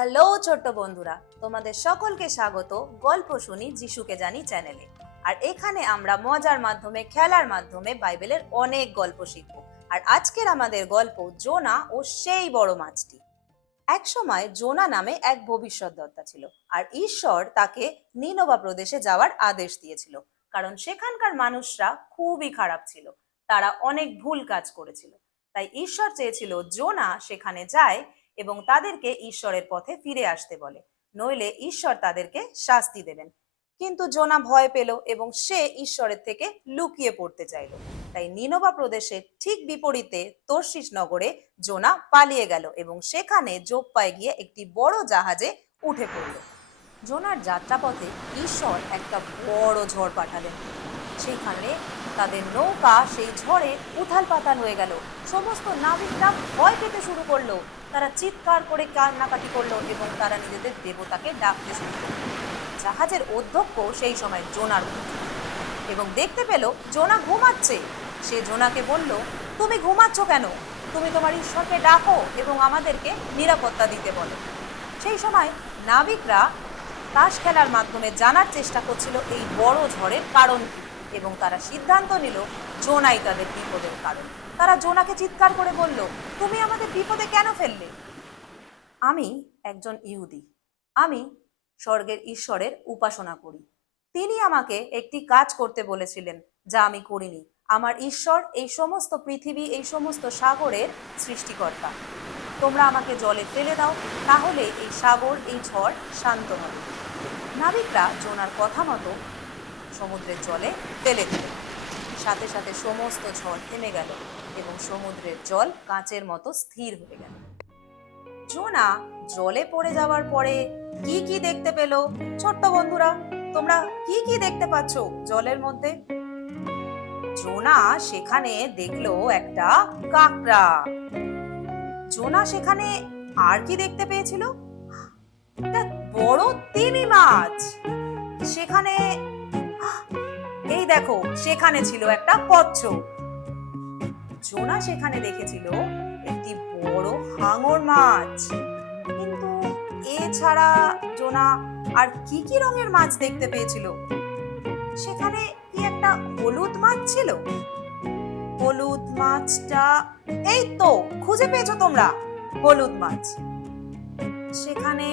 Hello ছোট্ট বন্ধুরা, তোমাদের সকলকে স্বাগত গল্প শুনি যিশুকে জানি চ্যানেলে। আর এখানে আমরা মজার মাধ্যমে, খেলার মাধ্যমে বাইবেলের অনেক গল্প শিখব। আর আজকের আমাদের গল্প জোনা ও সেই বড় মাছটি। এক সময় জোনা নামে এক ভবিষ্যদ্বক্তা ছিল, আর ঈশ্বর তাকে নিনবা প্রদেশে যাওয়ার আদেশ দিয়েছিল, কারণ সেখানকার মানুষরা খুবই খারাপ ছিল। তারা অনেক ভুল কাজ করেছিল। তাই ঈশ্বর চেয়েছিল জোনা সেখানে যায় এবং তাদেরকে ঈশ্বরের পথে ফিরে আসতে বলে, নইলে ঈশ্বর তাদেরকে শাস্তি দেবেন। কিন্তু জোনা ভয় পেল এবং সে ঈশ্বরের থেকে লুকিয়ে পড়তে চাইল। তাই নিনবা প্রদেশের ঠিক বিপরীতে তর্শিস নগরে জোনা পালিয়ে গেল এবং সেখানে যোপ্পায় গিয়ে একটি বড় জাহাজে উঠে পড়ল। জোনার যাত্রাপথে ঈশ্বর একটা বড় ঝড় পাঠালেন। সেইখানে তাদের নৌকা সেই ঝড়ে উথাল পাতাল হয়ে গেল। সমস্ত নাবিকরা ভয় পেতে শুরু করলো। তারা চিৎকার করে কান্নাকাটি করলো এবং তারা নিজেদের দেবতাকে ডাকতে শুরু করলো। জাহাজের অধ্যক্ষ সেই সময় জোনার এবং দেখতে পেল জোনা ঘুমাচ্ছে। সে জোনাকে বলল, তুমি ঘুমাচ্ছ কেন? তুমি তোমার ঈশ্বরকে ডাকো এবং আমাদেরকে নিরাপত্তা দিতে বলো। সেই সময় নাবিকরা তাস খেলার মাধ্যমে জানার চেষ্টা করছিল এই বড় ঝড়ের কারণ কি, এবং তারা সিদ্ধান্ত নিল জোনাই তাদের বিপদের কারণ। তারা জোনাকে চিৎকার করে বলল, তুমি আমাদের বিপদে কেন ফেললে? আমি একজন ইহুদি। আমি স্বর্গের ঈশ্বরের উপাসনা করি। তিনি আমাকে একটি কাজ করতে বলেছিলেন, যা আমি করিনি। আমার ঈশ্বর এই সমস্ত পৃথিবী, এই সমস্ত সাগরের সৃষ্টিকর্তা। তোমরা আমাকে জলে ফেলে দাও, তাহলে এই সাগর, এই ঝড় শান্ত হবে। নাবিকরা জোনার কথা মতো সমুদ্রের জলে ফেলে দিল। সাথে সাথে সমস্ত ঝড় থেমে গেল এবং সমুদ্রের জল কাঁচের মতো স্থির হয়ে গেল। জোনা জলে পড়ে যাওয়ার পরে কি কি দেখতে পেল? ছোট্ট বন্ধুরা, তোমরা কি কি দেখতে পাচ্ছ জলের মধ্যে? জোনা সেখানে দেখলো একটা কাঁকড়া। জোনা সেখানে আর কি দেখতে পেয়েছিল? একটা বড় তিমি মাছ। সেখানে এই দেখো, সেখানে ছিল একটা কচ্ছপ। জোনা সেখানে দেখেছিল একটি বড় হাঙর মাছ। কিন্তু এছাড়া জোনা আর কি কি রঙের মাছ দেখতে পেয়েছিল? সেখানে কি একটা হলুদ মাছ ছিল? হলুদ মাছটা এই তো খুঁজে পেয়েছো তোমরা, হলুদ মাছ। সেখানে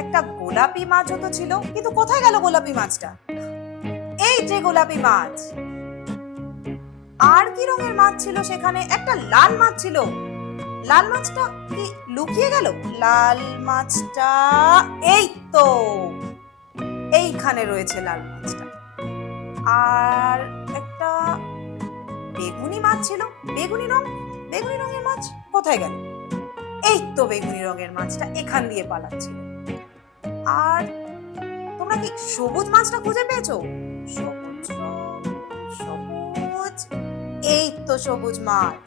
একটা গোলাপি মাছও তো ছিল, কিন্তু কোথায় গেল গোলাপি মাছটা? এই যে গোলাপি মাছ। আর কি রঙের মাছ ছিল সেখানে? একটা লাল মাছ ছিল। লাল মাছটা কি লুকিয়ে গেল? লাল মাছটা এই তো এইখানে রয়েছে লাল মাছটা। আর একটা বেগুনি মাছ ছিল। বেগুনি রঙের মাছ কোথায় গেল? এই তো বেগুনি রঙের মাছটা এখান দিয়ে পালাচ্ছিল। আর তোমরা কি সবুজ মাছটা খুঁজে পেয়েছো? সবুজ, সবুজ, এই তো সবুজ মাছ।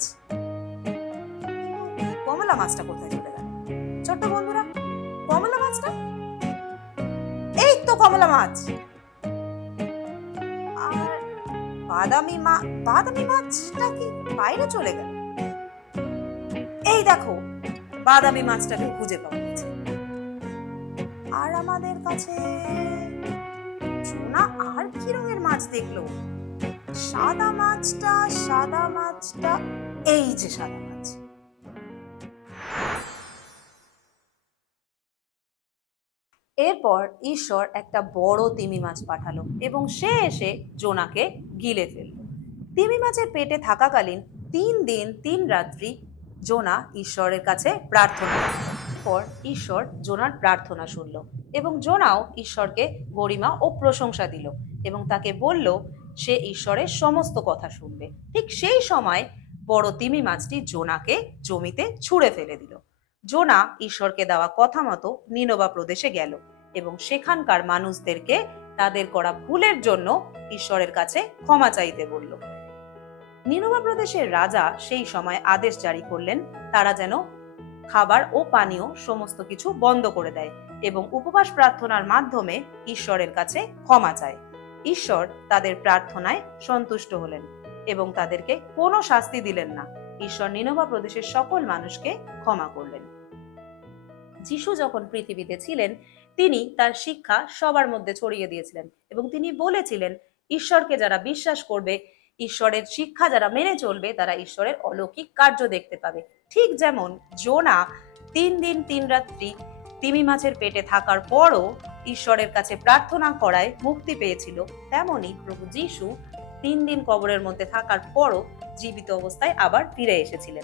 কমলা মাছটা কোথায় চলে গেল? ছোট্ট বন্ধুরা, কমলা মাছটা এই তো কমলা মাছ। আর বাদামি মাছটা কি বাইরে চলে গেল? এই দেখো, বাদামি মাছটাকে খুঁজে পাওয়া গেছে। আর আমাদের কাছে জোনা আর কি রঙের মাছ দেখলো? সাদা মাছটা এই যে সাদা মাছ। এরপর ঈশ্বর একটা বড় তিমি মাছ পাঠালো এবং সে এসে জোনাকে গিলে ফেলল। তিমি মাছের পেটে থাকাকালীন 3 দিন 3 রাত্রি জোনা ঈশ্বরের কাছে প্রার্থনা করল। পর ঈশ্বর জোনার প্রার্থনা শুনল এবং জোনাও ঈশ্বরকে গরিমা ও প্রশংসা দিল এবং তাকে বলল সে ঈশ্বরের সমস্ত কথা শুনবে। ঠিক সেই সময় বড় তিমি মাছটি জোনাকে জমিতে ছুঁড়ে ফেলে দিল। জোনা ঈশ্বরকে দেওয়া কথা মতো নিনবা প্রদেশে গেল এবং সেখানকার মানুষদেরকে তাদের করা ভুলের জন্য ঈশ্বরের কাছে ক্ষমা চাইতে বলল। নিনবা প্রদেশের রাজা সেই সময় আদেশ জারি করলেন তারা যেন খাবার ও পানীয় সমস্ত কিছু বন্ধ করে দেয় এবং উপবাস প্রার্থনার মাধ্যমে ঈশ্বরের কাছে ক্ষমা চায়। ঈশ্বর তাদের প্রার্থনায় সন্তুষ্ট হলেন এবং তাদেরকে কোনো শাস্তি দিলেন না। ঈশ্বর নিনবা প্রদেশের সকল মানুষকে ক্ষমা করলেন। যিশু যখন পৃথিবীতে ছিলেন তিনি তার শিক্ষা সবার মধ্যে ছড়িয়ে দিয়েছিলেন এবং তিনি বলেছিলেন ঈশ্বরকে যারা বিশ্বাস করবে, ঈশ্বরের শিক্ষা যারা মেনে চলবে, তারা ঈশ্বরের অলৌকিক কার্য দেখতে পাবে। ঠিক যেমন জোনা 3 দিন 3 রাত্রি তিমি মাছের পেটে থাকার পরও ঈশ্বরের কাছে প্রার্থনা করায় মুক্তি পেয়েছিল, তেমনি প্রভু যিশু 3 দিন কবরের মধ্যে থাকার পরও জীবিত অবস্থায় আবার ফিরে এসেছিলেন।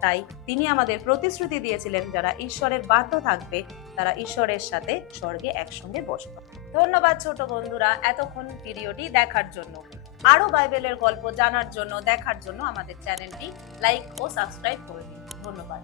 তাই তিনি আমাদের প্রতিশ্রুতি দিয়েছিলেন যারা ঈশ্বরের বাধ্য থাকবে তারা ঈশ্বরের সাথে স্বর্গে একসঙ্গে বসবে। ধন্যবাদ ছোট বন্ধুরা এতক্ষণ ভিডিওটি দেখার জন্য। আরো বাইবেলের গল্প জানার জন্য, দেখার জন্য আমাদের চ্যানেলটি লাইক ও সাবস্ক্রাইব করে দিন। ধন্যবাদ।